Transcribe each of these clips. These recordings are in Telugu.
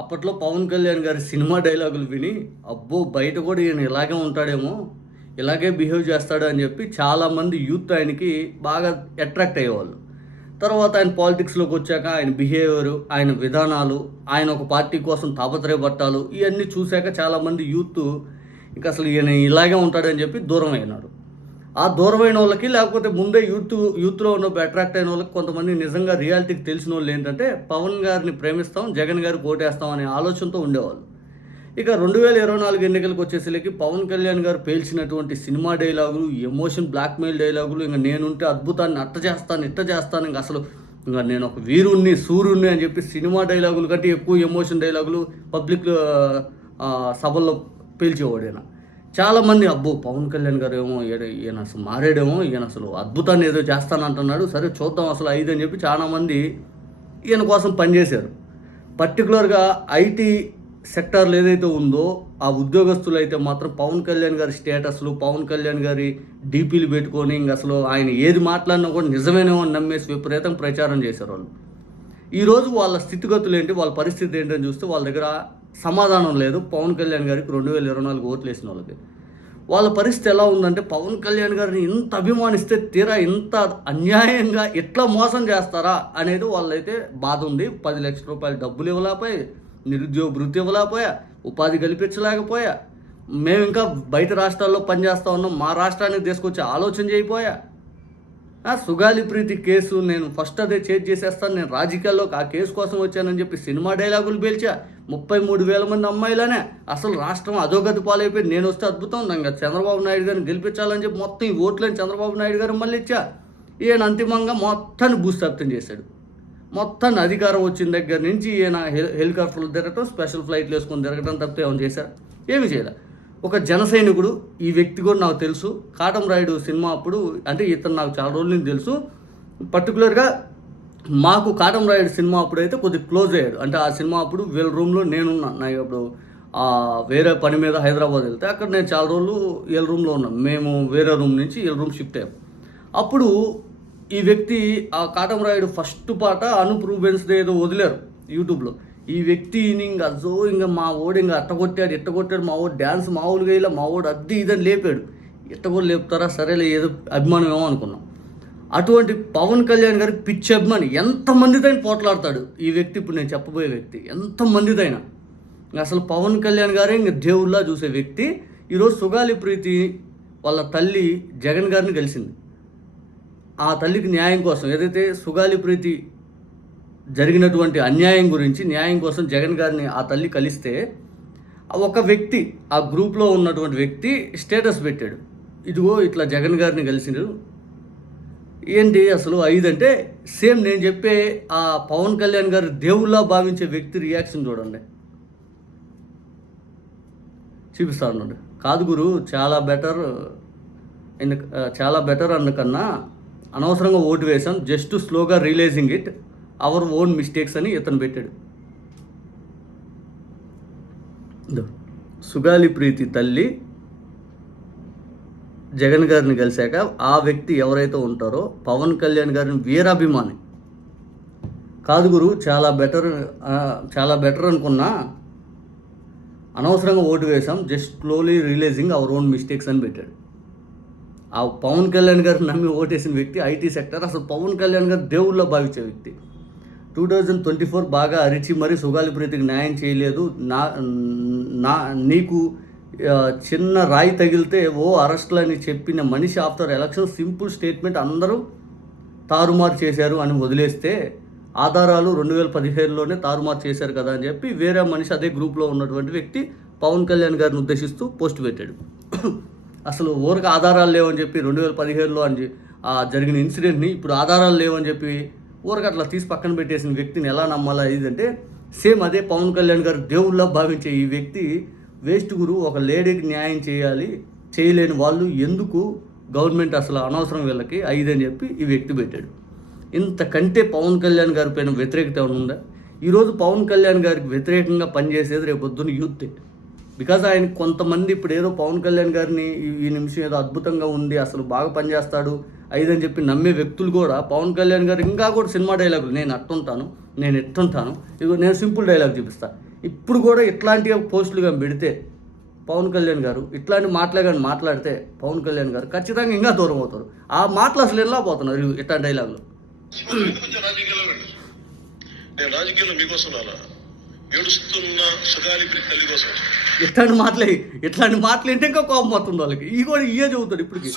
అప్పట్లో పవన్ కళ్యాణ్ గారి సినిమా డైలాగులు విని, అబ్బో! బయట కూడా ఈయన ఇలాగే ఉంటాడేమో, ఇలాగే బిహేవ్ చేస్తాడు అని చెప్పి చాలామంది యూత్ ఆయనకి బాగా అట్రాక్ట్ అయ్యేవాళ్ళు. తర్వాత ఆయన పాలిటిక్స్‌లోకి వచ్చాక ఆయన బిహేవియరు, ఆయన విధానాలు, ఆయన ఒక పార్టీ కోసం తాపత్రయపట్టాలు ఇయన్నీ చూసాక చాలామంది యూత్ ఇంక అసలు ఈయన ఇలాగే ఉంటాడని చెప్పి దూరమైనారు. ఆ దూరమైనోళ్ళకి లేకపోతే ముందే యూత్‌లో ఉన్నప్పుడు అట్రాక్ట్ అయినోళ్ళకి కొంతమంది నిజంగా రియాలిటీకి తెలిసినోళ్ళేంటంటే, పవన్ గారిని ప్రేమిస్తాం, జగన్ గారికి ఓటేస్తాం అనే ఆలోచనతో ఉండేవాళ్ళు. ఇక 2024 ఎన్నికలకొచ్చేసరికి పవన్ కళ్యాణ్ గారు పేల్చినటువంటి సినిమా డైలాగులు, ఎమోషన్ బ్లాక్‌మెయిల్ డైలాగులు, ఇంక నేనుంటే అద్భుతాన్ని అట్ట చేస్తాను, ఇట్ట చేస్తాను, ఇంక నేనొక వీరుడిని, శూరుడిని అని చెప్పి సినిమా డైలాగుల కంటే ఎక్కువ ఎమోషన్ డైలాగులు పబ్లిక్ సభల్లో పేల్చేవాడు ఈయన. చాలామంది అబ్బో! పవన్ కళ్యాణ్ గారు ఏమో ఈయన అసలు మారాడేమో, ఈయన అసలు అద్భుతాన్ని ఏదో చేస్తానంటున్నాడు, సరే చూద్దాం అసలు అని చెప్పి చాలామంది ఈయన కోసం పనిచేశారు. పర్టికులర్‌గా ఐటీ సెక్టార్‌లో ఏదైతే ఉందో ఆ ఉద్యోగస్తులు అయితే మాత్రం పవన్ కళ్యాణ్ గారి స్టేటస్‌లు, పవన్ కళ్యాణ్ గారి డీపీలు పెట్టుకొని ఇంక అసలు ఆయన ఏది మాట్లాడినా కూడా నిజమేనేమో అని నమ్మేసి విపరీతంగా ప్రచారం చేశారు వాళ్ళు. ఈరోజు వాళ్ళ స్థితిగతులేంటి, వాళ్ళ పరిస్థితి ఏంటని చూస్తే వాళ్ళ దగ్గర సమాధానం లేదు. పవన్ కళ్యాణ్ గారికి 2024 ఓట్లేసిన వాళ్ళకి. వాళ్ళ పరిస్థితి ఎలా ఉందంటే, పవన్ కళ్యాణ్ గారిని ఇంత అభిమానిస్తే తీరా ఇంత అన్యాయంగా ఇట్లా మోసం చేస్తారా అనేది వాళ్ళైతే బాధ ఉంది. 10 లక్షల రూపాయలు డబ్బులు ఇవ్వలేకపోయా, నిరుద్యోగ భృతి ఇవ్వలేకపోయా, ఉపాధి కల్పించలేకపోయా, మేము ఇంకా బయట రాష్ట్రాల్లో పనిచేస్తూ ఉన్నాం, మా రాష్ట్రానికి తీసుకొచ్చే ఆలోచన చేయకపోయా. సుగాలి ప్రీతి కేసు నేను ఫస్ట్ అదే చేసేస్తాను, నేను రాజకీయాల్లోకి ఆ కేసు కోసం వచ్చానని చెప్పి సినిమా డైలాగులు పేల్చా. 33,000 మంది అమ్మాయిలనే అసలు రాష్ట్రం అధోగతి పాలైపోయింది, నేను వస్తే అద్భుతం, ఇంకా చంద్రబాబు నాయుడు గారిని గెలిపించాలని చెప్పి మొత్తం ఈ ఓట్లని చంద్రబాబు నాయుడు గారు మళ్ళీ ఇచ్చా. ఈయన అంతిమంగా మొత్తాన్ని భూస్థాపితం చేశాడు. మొత్తాన్ని అధికారం వచ్చిన దగ్గర నుంచి ఈయన హెలికాప్టర్లు తిరగటం, స్పెషల్ ఫ్లైట్లు వేసుకొని తిరగటం తప్పితే ఏమైనా చేశారు? ఏమి చేయలే. ఒక జన సైనికుడు, ఈ వ్యక్తి కూడా నాకు తెలుసు. కాటం రాయుడు సినిమా అప్పుడు, అంటే ఇతను నాకు చాలా రోజుల నుంచి తెలుసు. పర్టికులర్గా మాకు కాటం రాయుడు సినిమా అప్పుడు అయితే కొద్దిగా క్లోజ్ అయ్యాడు. అంటే ఆ సినిమా అప్పుడు వీళ్ళ రూమ్లో నేనున్నా. నాకు అప్పుడు వేరే పని మీద హైదరాబాద్ వెళ్తే అక్కడ నేను చాలా రోజులు వీళ్ళ రూమ్లో ఉన్నాం. మేము వేరే రూమ్ నుంచి వీళ్ళ రూమ్ షిఫ్ట్ అయ్యాం. అప్పుడు ఈ వ్యక్తి ఆ కాటం రాయుడు ఫస్ట్ పాట అనూప్ రూబెన్స్ది ఏదో వదిలేరు యూట్యూబ్లో. ఈ వ్యక్తి ఇంకా మా ఓడు ఇంకా ఇట్టగొట్టాడు, మా ఓడు డ్యాన్స్ మామూలుగా ఇలా, మా ఓడు అద్దీ ఇదని లేపాడు. ఇట్ట కూడా లేపుతారా, సరేలే ఏదో అభిమానం ఏమో అనుకున్నాం. అటువంటి పవన్ కళ్యాణ్ గారికి పిచ్చి అభిమాని, ఎంతమందితోని పోట్లాడతాడు ఈ వ్యక్తి. ఇప్పుడు నేను చెప్పబోయే వ్యక్తి ఎంతమందితైనా అసలు పవన్ కళ్యాణ్ గారే ఇంక దేవుళ్ళా చూసే వ్యక్తి. ఈరోజు సుగాలి ప్రీతి వాళ్ళ తల్లి జగన్ గారిని కలిసింది. ఆ తల్లికి న్యాయం కోసం, ఏదైతే సుగాలి ప్రీతి జరిగినటువంటి అన్యాయం గురించి న్యాయం కోసం జగన్ గారిని ఆ తల్లి కలిస్తే, ఒక వ్యక్తి ఆ గ్రూప్లో ఉన్నటువంటి వ్యక్తి స్టేటస్ పెట్టాడు, ఇదిగో ఇట్లా జగన్ గారిని కలిసినారు. ఏంటి అసలు 5 అంటే సేమ్ నేను చెప్పే ఆ పవన్ కళ్యాణ్ గారు దేవుళ్ళ భావించే వ్యక్తి రియాక్షన్ చూడండి. చూపిస్తా ఉన్నాడు. కాదు గురు, చాలా బెటర్ అందుకన్నా అనవసరంగా ఓటు వేసాం, జస్ట్ స్లోగా realising it our own mistakes అని ఇతను పెట్టాడు. సుగాలి ప్రీతి తల్లి జగన్ గారిని కలిశాక ఆ వ్యక్తి ఎవరైతే ఉంటారో పవన్ కళ్యాణ్ గారిని వీరాభిమాని. కాదు గురు, చాలా బెటర్ అనుకున్నా, అనవసరంగా ఓటు వేసాం, just slowly realising our own mistakes అని పెట్టాడు. ఆ పవన్ కళ్యాణ్ గారిని నమ్మి ఓటేసిన వ్యక్తి ఐటీ సెక్టర్, అసలు పవన్ కళ్యాణ్ గారు దేవుళ్ళలో భావించే వ్యక్తి. 2024 బాగా అరిచి మరీ సుగాలి ప్రీతికి న్యాయం చేయలేదు, నీకు చిన్న రాయి తగిలితే అరెస్టులు అని చెప్పిన మనిషి ఆఫ్టర్ ఎలక్షన్ సింపుల్ స్టేట్మెంట్ అందరూ తారుమారు చేశారు అని వదిలేస్తే, ఆధారాలు 2015లోనే తారుమారు చేశారు కదా అని చెప్పి వేరే మనిషి అదే గ్రూప్లో ఉన్నటువంటి వ్యక్తి పవన్ కళ్యాణ్ గారిని ఉద్దేశిస్తూ పోస్ట్ పెట్టాడు. అసలు ఊరికి ఆధారాలు లేవని చెప్పి 2015లో జరిగిన ఇన్సిడెంట్ని ఇప్పుడు ఆధారాలు లేవని చెప్పి ఊరికి అట్లా తీసి పక్కన పెట్టేసిన వ్యక్తిని ఎలా నమ్మాలా? ఇదంటే సేమ్ అదే పవన్ కళ్యాణ్ గారు దేవుళ్ళ భావించే ఈ వ్యక్తి వేస్ట్ గురు. ఒక లేడీకి న్యాయం చేయలేని వాళ్ళు ఎందుకు గవర్నమెంట్ అసలు అనవసరం వీళ్ళకి 5 అని చెప్పి ఈ వ్యక్తి పెట్టాడు. ఇంతకంటే పవన్ కళ్యాణ్ గారి పైన వ్యతిరేకత ఏమైనా ఉందా? ఈరోజు పవన్ కళ్యాణ్ గారికి వ్యతిరేకంగా పనిచేసేది రేపొద్దున యూత్. బికాజ్ ఆయన కొంతమంది ఇప్పుడు ఏదో పవన్ కళ్యాణ్ గారిని ఈ నిమిషం ఏదో అద్భుతంగా ఉంది, అసలు బాగా పనిచేస్తాడు 5 అని చెప్పి నమ్మే వ్యక్తులు కూడా పవన్ కళ్యాణ్ గారు ఇంకా కూడా సినిమా డైలాగులు, నేను అట్టుంటాను, నేను ఎట్టుంటాను, ఇదిగో నేను సింపుల్ డైలాగ్ చూపిస్తాను, ఇప్పుడు కూడా ఇట్లాంటి పోస్టులు కానీ పెడితే పవన్ కళ్యాణ్ గారు ఇట్లాంటి మాటలే కానీ మాట్లాడితే పవన్ కళ్యాణ్ గారు ఖచ్చితంగా ఇంకా దూరం అవుతారు. ఆ మాటలు అసలు ఎలా పోతున్నారు ఇట్లాంటి డైలాగులు. నేను రాజకీయాల్లో మీకోసం రాలా, ఏడుస్తున్న సుగాలి తల్లి కోసం. ఇట్లాంటి మాటలు ఏంటి ఇంకా కోపం వస్తుంది వాళ్ళకి. ఈ కూడా ఇయే చదువుతాడు ఇప్పటికి.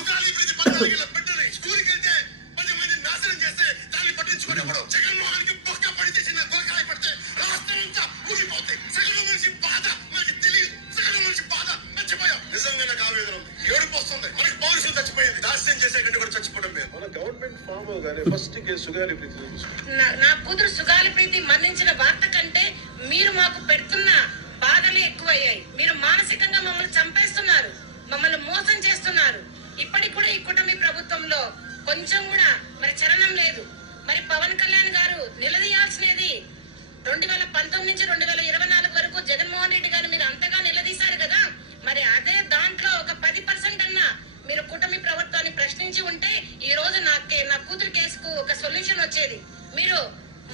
నా కూతురు సుగాలి ప్రీతి మరణించిన వార్త కంటే మీరు మాకు పెడుతున్న బాధలు ఎక్కువయ్యాయి. మీరు మానసికంగా మమ్మల్ని చంపేస్తున్నారు, మమ్మల్ని మోసం చేస్తున్నారు. ఇప్పటికి కూడా ఈ కూటమి ప్రభుత్వంలో కొంచెం కూడా మరి చలనం లేదు. మరి పవన్ కళ్యాణ్ గారు నిలదీయాల్సినది 2019 నుంచి 2024 వరకు జగన్మోహన్ రెడ్డి గారు మీరు అంతగా నిలదీశారు కదా, మరి అదే దాంట్లో ఒక 10% అన్నా మీరు కూటమి ప్రభుత్వాన్ని ప్రశ్నించి ఉంటే ఈ రోజు నా కూతురు కేసుకు ఒక సొల్యూషన్ వచ్చేది. మీరు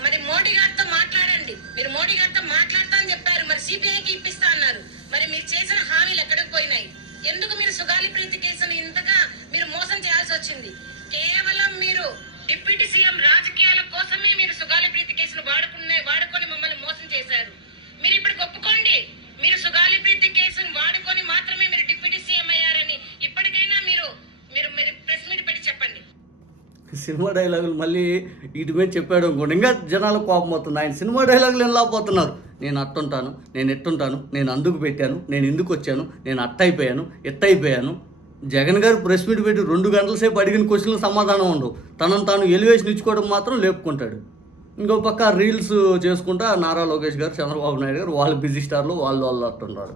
మరి మోడీ గారితో మాట్లాడండి. మీరు మోడీ గారితో మాట్లాడతా అని చెప్పారు, మరి సిబిఐకి ఇప్పిస్తా అన్నారు. మరి మీరు చేసిన హామీలు ఎక్కడికి పోయినాయి? ఎందుకు మీరు సుగాలి ప్రీతి కేసును ఇంతగా మీరు మోసం చేయాల్సి వచ్చింది? కేవలం మీరు డిప్యూటీ సీఎం రాజకీయాల కోసమే మీరు సుగాలి ప్రీతి కేసును వాడుకొని మమ్మల్ని మోసం చేశారు. మీరు ఇప్పుడు ఒప్పుకోండి, మీరు సుగాలి ప్రీతి కేసును వాడుకొని మాత్రమే మీరు డిప్యూటీ సీఎం అయ్యారని ఇప్పటికైనా మీరు మీరు మీరు ప్రెస్ మీట్ పెట్టి చెప్పండి. సినిమా డైలాగులు మళ్ళీ వీటి మీద చెప్పాడు అనుకోండి ఇంకా జనాలకు కోపం అవుతుంది. ఆయన సినిమా డైలాగులు ఎలా పోతున్నారు, నేను అట్టుంటాను, నేను ఎట్టుంటాను, నేను అందుకు పెట్టాను, నేను ఎందుకు వచ్చాను, నేను అట్టయిపోయాను, ఎట్టయిపోయాను. జగన్ గారు ప్రెస్ మీట్ పెట్టి 2 గంటల సేపు అడిగిన క్వశ్చన్లకు సమాధానం ఉండవు. తనను తాను ఎలివేషన్ ఇచ్చుకోవడం మాత్రం లేపుకుంటాడు. ఇంకో పక్క రీల్స్ చేసుకుంటా నారా లోకేష్ గారు, చంద్రబాబు నాయుడు గారు వాళ్ళు బిజీ స్టార్లు వాళ్ళు అట్టుంటారు.